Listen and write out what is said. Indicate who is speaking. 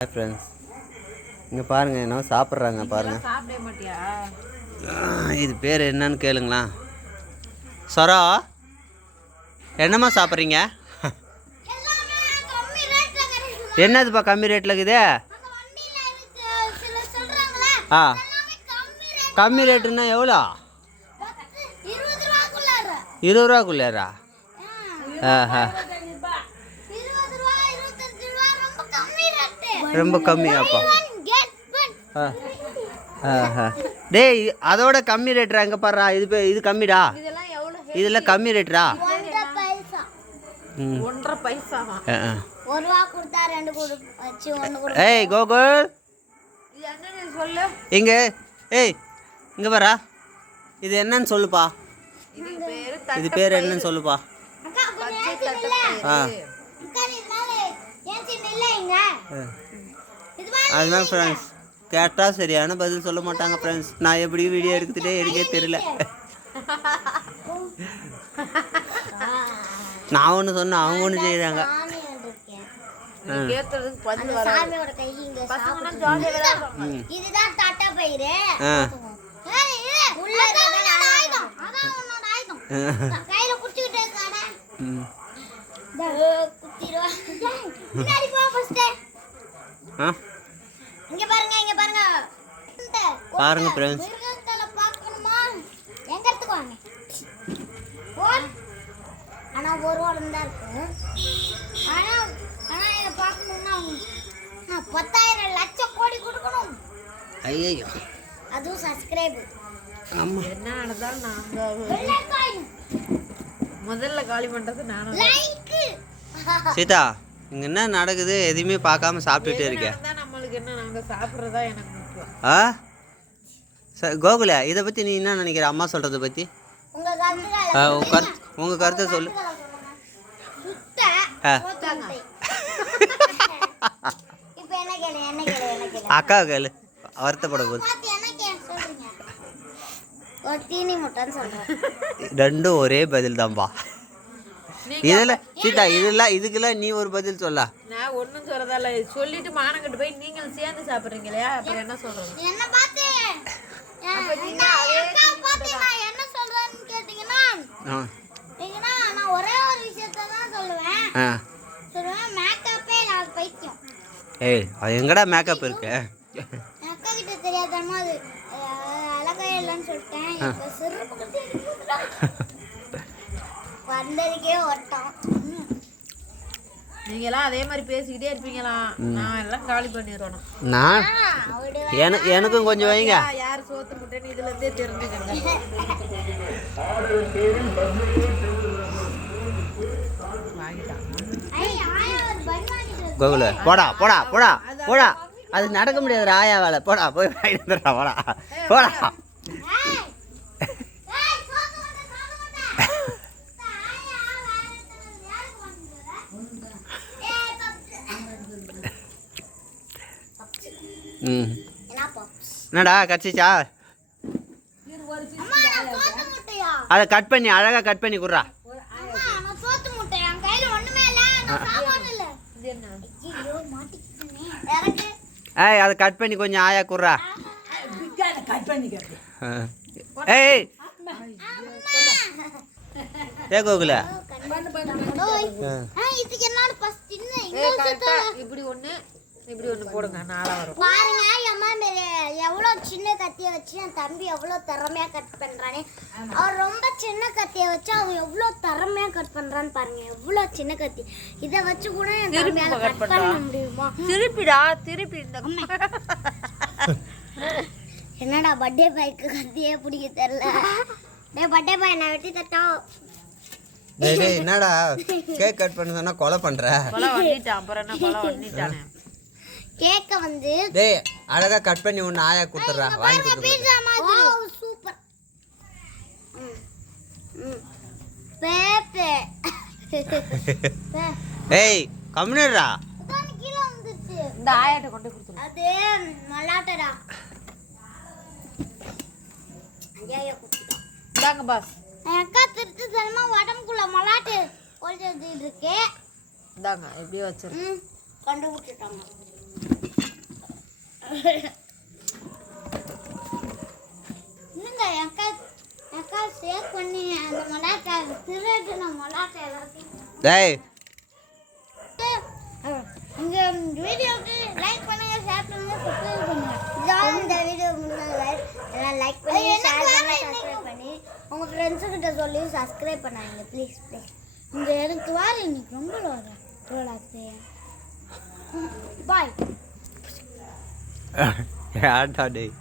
Speaker 1: Hi friends இங்கே பாருங்கள் என்ன சாப்பிட்றாங்க பாருங்கள் இது பேர் என்னன்னு கேளுங்களா சொரா என்னம்மா சாப்பிட்றீங்க? என்னதுப்பா கம்மி ரேட்டில் இருக்குது? ஆ. கம்மி ரேட்டுன்னா எவ்வளோ? இருபது ரூபாக்குள்ளாரா ஆஹா ரொம்ப கம்மியாப்பா. ஆ ஆஹா டேய் அதோட கம்மி ரேட்ரா எங்கே பாடுறா இது பே இது கம்மிடா.
Speaker 2: இதெல்லாம்
Speaker 1: கம்மி ரேட்ரா ஏய் கோகுல்.
Speaker 2: இது என்னன்னு சொல்லு.
Speaker 1: இங்கே ஏய் இங்கே வரா இது என்னன்னு சொல்லுப்பா.
Speaker 2: இது பேரு
Speaker 1: இது பேர் என்னன்னு சொல்லுப்பா. ஆ. அதுதான் ஃப்ரெண்ட்ஸ் கேட்டால் சரியான பதில் சொல்ல மாட்டாங்க ஃப்ரெண்ட்ஸ் நான் எப்படி வீடியோ எடுத்துகிட்டே எனக்கே தெரியல. நான் ஒன்று சொன்னேன் அவங்க ஒன்று செய்கிறாங்க
Speaker 3: கையில்
Speaker 1: ஆ?
Speaker 3: இங்க பாருங்க இங்க பாருங்க.
Speaker 1: பாருங்க friends.
Speaker 3: மிருகங்களை பார்க்கணுமா? எங்க இடத்துக்கு வாங்க. போன். ஆனா ஒரு வாரம் தான் இருக்கு. ஆனா ஆனா இதை பார்க்கணும்னா ஆ, பத்தாயிரம் லட்சம் கோடி கொடுக்கணும்.
Speaker 1: ஐயோ
Speaker 3: அதுவும் சப்ஸ்கிரைப்
Speaker 1: ஆமாம்
Speaker 2: என்ன நடந்தாலும் நாங்கள் முதல்ல காலி பண்ணுறது நானும்
Speaker 3: லைக்
Speaker 1: சீதா. இங்கே என்ன நடக்குது? எதுவுமே பார்க்காம சாப்பிட்டுட்டே இருக்கேன்.
Speaker 2: நம்மளுக்கு என்ன? நாங்கள் சாப்பிட்றதா எனக்கு முக்கியம்.
Speaker 1: ஆ? ச கோகுல இதை பற்றி நீ என்ன நினைக்கிற? அம்மா சொல்கிறத பற்றி கருத்து உங்கள் கருத்தை சொல்லு.
Speaker 3: சுத்த
Speaker 1: ஆ.
Speaker 3: சோத்துமுட்டை. இப்ப என்ன கேளு என்ன கேளு என்ன கேளு?
Speaker 1: அக்கா கேளு. வருத்தப்பட போகுது ரெண்டும் ஒரே பதில் தான்ப்பா இதில் சீதா இதெல்லாம் இதுக்கெல்லாம் நீ ஒரு பதில் சொல்ல.
Speaker 2: நான் ஒன்றும் சொல்கிறதால சொல்லிட்டு மானங்கிட்டு போய் நீங்கள் சேர்ந்து சாப்பிட்றீங்களே அப்புறம் என்ன சொல்கிறது
Speaker 3: என்ன பார்த்து
Speaker 2: அப்ப நீங்க
Speaker 3: நான்
Speaker 2: அதே
Speaker 3: அக்கா பார்த்து நான் என்ன சொல்றேன்னு கேட்டீங்கன்னா
Speaker 1: ஆ.
Speaker 3: நீங்கன்னா நான் ஒரே ஒரு விஷயத்த தான் சொல்லுவேன்.
Speaker 1: ஆ.
Speaker 3: சொல்லுவேன் மேக்கப்பே நான் பைத்தியம்.
Speaker 1: ஏய் அது எங்கடா மேக்கப் இருக்கு?
Speaker 3: என் அக்கா கிட்ட தெரியாதமா அது அஹ், அழகா இல்லைன்னு சொல்லிட்டேன். வந்ததுக்கே ஓட்டம்.
Speaker 2: நீங்களாம் அதே மாதிரி பேசிக்கிட்டே இருப்பீங்களாம் நான் எல்லாம் காலி பண்ணிடணும்
Speaker 1: நான். எனக்கு எனக்கும் கொஞ்சம் வைங்க.
Speaker 2: யார் சோத்து முட்டைன்னு இதுல இருந்தே தெரிஞ்சுக்கங்க.
Speaker 1: கோகுல போடா போடா போடா போடா. அது நடக்க முடியாதுடா ஆயா வேலை. போடா போய் வாங்கிட்டு வந்துடுறா போடா. போடா
Speaker 3: ஏய், ஏய், சோத்து மூட்டை, சோத்து மூட்டை. இந்த ஆயா வேற இடத்துல இருந்து யாருக்கு வாங்கிட்டு வர? ஏய், பப்ஸ்.
Speaker 1: ம்? என்னடா கட்சிச்சா
Speaker 3: அம்மா, நான் சோத்து மூட்டையா?
Speaker 1: அதை கட் பண்ணி அழகாக கட் பண்ணி குடுறா
Speaker 3: அம்மா, நான் சோத்து மூட்டை. என் கையில ஒண்ணுமே இல்ல. நான் சாப்பாடு இல்ல.
Speaker 2: இது என்ன
Speaker 3: ஐயையோ, மாட்டிக்கிட்டேனே. இறக்கு.
Speaker 1: ஏய் அதை கட் பண்ணி கொஞ்சம் ஆயா குடுறா. ஏய் ஏ கோகுல
Speaker 2: இப்படி ஒண்ணு போடுங்க நாளா வரும்.
Speaker 3: பாருங்க எவ்வளவு சின்ன கத்திய வச்சு என் தம்பி எவ்வளவு திறமையா கட் பண்றானே. அவர் ரொம்ப சின்ன கத்திய வச்சு அவன் எவ்வளவு திறமையா கட் பண்றான்னு பாருங்க எவ்வளவு சின்ன கத்தி. இத வச்சு கூட என் தம்பியால கட் பண்ண முடியுமா?
Speaker 2: திருப்பிடா திருப்பி இந்த
Speaker 3: என்னடா பர்த்டே பாய்க்கு கத்தியே பிடிக்க தெரியல. டேய் பர்த்டே பாய் நான் வெட்டி தட்டோம்
Speaker 1: டேய் டேய் என்னடா? கேக் கட் பண்ண சொன்னா கொலை பண்ற?
Speaker 2: கொலை பண்ணிட்டான். அப்புறம் என்ன கொலை பண்ணிட்டானே?
Speaker 3: கேக்க வந்து
Speaker 1: டேய் அழகா கட் பண்ணி ஒன்று ஆயா கொடுத்துட்றா. வாங்கி கொடுத்து
Speaker 3: பீட்சா மாதிரி. சூப்பர் பேப்பே.
Speaker 1: ஏய் கம்முனுடா
Speaker 3: அதான் கீழே வந்துச்சு
Speaker 2: இந்த ஆயாட்ட கொண்டு கொடுத்துரு
Speaker 3: அது மல்லாட்டடா. ஐயா குத்திட்டான்
Speaker 2: இந்தாங்க பாஸ்.
Speaker 3: என் அக்கா திருட்டு தரமா உடம்புக்குள்ள மல்லாட்டு ஒழிச்சது இருக்கு.
Speaker 2: இந்தாங்க எப்படியோ வச்சிரு.
Speaker 3: கண்டுபிடிச்சிட்டாங்க. என்னங்க என் அக்கா அக்கா சேவ் பண்ணி அந்த மொளாக்கா திருட்டு நான் மொளாக்கா எல்லாத்தையும்
Speaker 1: டேய்.
Speaker 3: இந்த வீடியோக்கு லைக் பண்ணுங்க ஷேர் பண்ணுங்க சப்ஸ்கிரைப் பண்ணுங்க. இதான் இந்த வீடியோ முன்னாடி எல்லாம் லைக் பண்ணி ஷேர் பண்ணி சப்ஸ்கிரைப் பண்ணி உங்க ஃப்ரெண்ட்ஸு கிட்ட சொல்லி சப்ஸ்கிரைப் பண்ணாங்க ப்ளீஸ் ப்ளீஸ் இந்த எனக்கு வார இன்னைக்கு ரொம்ப ஆகுது பாய்
Speaker 1: ஏன்டா டேய்